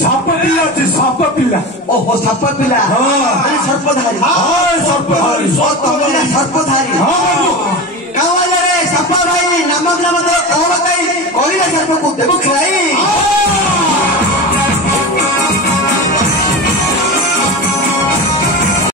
साप पिला अच्छे साप पिला ओहो साप पिला सर्पधारी सर्पधारी सर्पधारी कावाले रे साप भाई नामक नाम कौन कही कहला सर्प को देव खिलाई